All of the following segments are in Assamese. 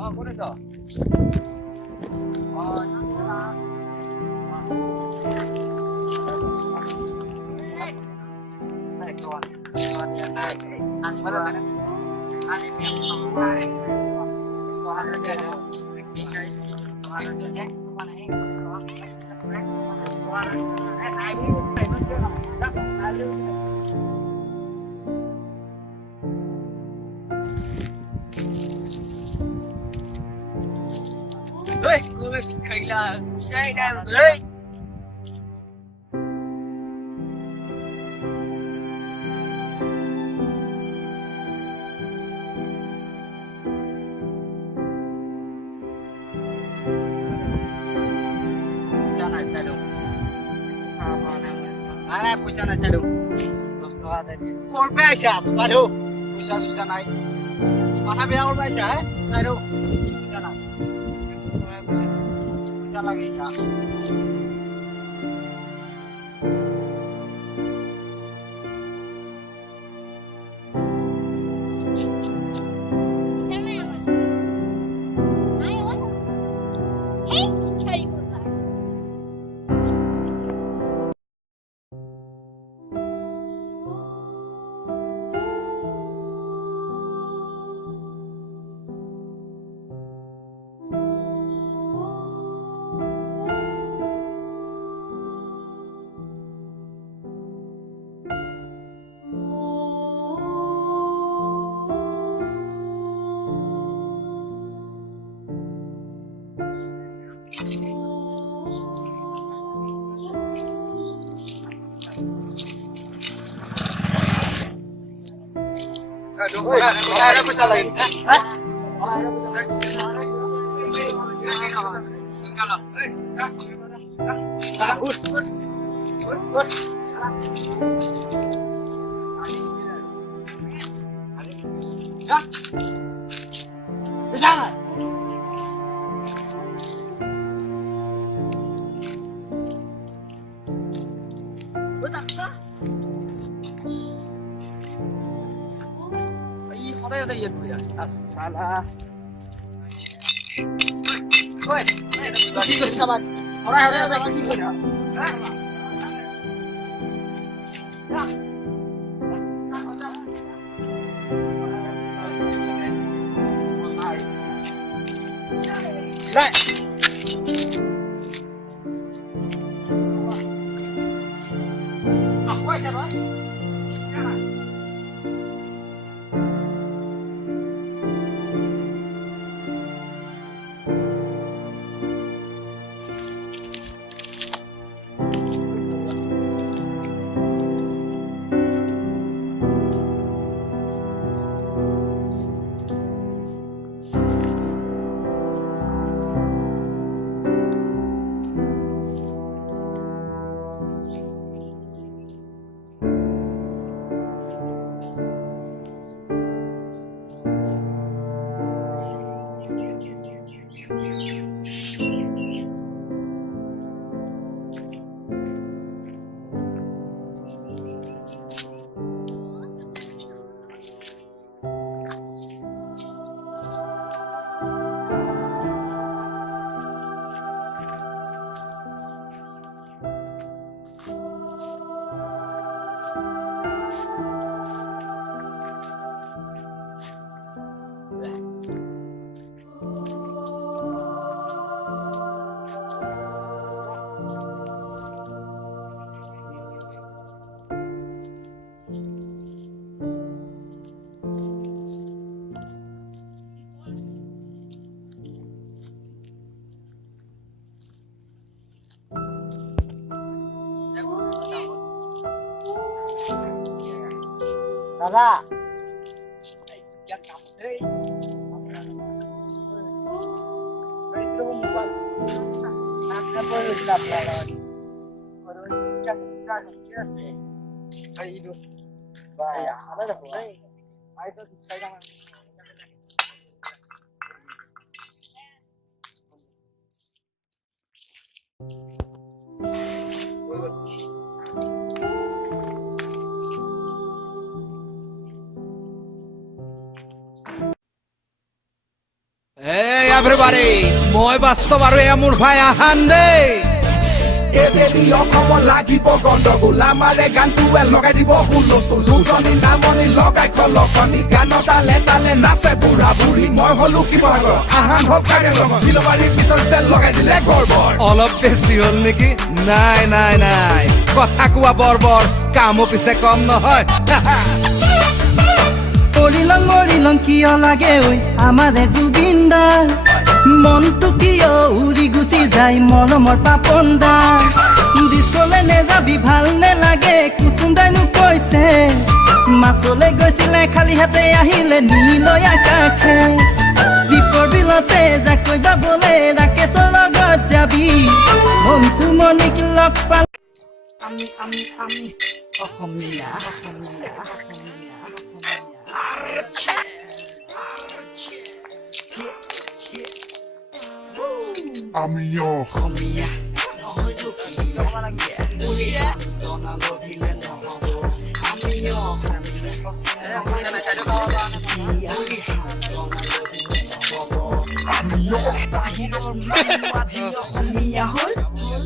아, 그래서. Ơi, cô ơi, khởi là xe đang ơi. Sana saya dong. Mana pusana saya dong. Dosto ada di. More biasa, saya dong. Susah naik. Mana biar more biasa, saya dong. Sana. Bisa lagi ya. Aduh, ada bisa lain. Hah? Ada bisa lain. Bisa nggak? Salah. Woi, itu kawan. Orang ya. দাদা Hey everybody, মই বাস্তব আৰু এয়া মোৰ ভাই আহান দেই এবেলি অসমত লাগিব গণ্ডগোল আমাৰে গানটোৱে লগাই দিব হুলস্থুল দুজনী নামনি লগাই খলকনি গান তালে তালে নাচে বুঢ়া বুঢ়ী মই হলো শিৱসাগৰ আহান হওক কাৰ্যক্ৰম ফিলবাৰীৰ পিছতে লগাই দিলে গৰ্বৰ অলপ বেছি হ'ল নেকি নাই নাই নাই কথা কোৱা বৰবৰ কামো পিছে কম নহয় মৰিলং কিয় লাগে ঐ আমাৰে জুবিনদাৰ মনটো কিয় উৰি গুচি যায় মৰমৰ পাপনদাৰ ডিস্কলে নেযাবি ভাল নেলাগে কুচুমদাইনো কৈছে মাছলে গৈছিলে খালি হাতে আহিলে নীলয় আকাশে দীপৰ বিলতে জাকৈ বাবলে ৰাকেশৰ লগত যাবি মনটো মনিক লগ পাল আমি অসমীয়া আমি অসমীয়া অসমীয়া হল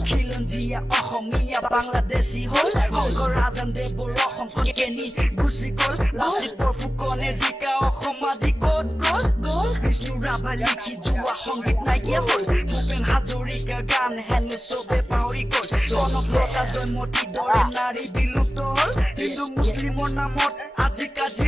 খিলঞ্জীয়া অসমীয়া বাংলাদেশী হল শংকৰ ৰাজনদেৱৰ অসম কেনি গুচি গল লাচিতৰ ফুকনে জিকা অসম আজি ক'ত গল বিষ্ণু ৰাভা লিখি যোৱা সংগীত নাইকিয়া হল ভূপেন হাজৰিকা গান হেনো চবে পাহৰি গল কনকলতা জয়মতীৰ দৰে নাৰী বিলুপ্ত হল হিন্দু মুছলিমৰ নামত আজি কাজি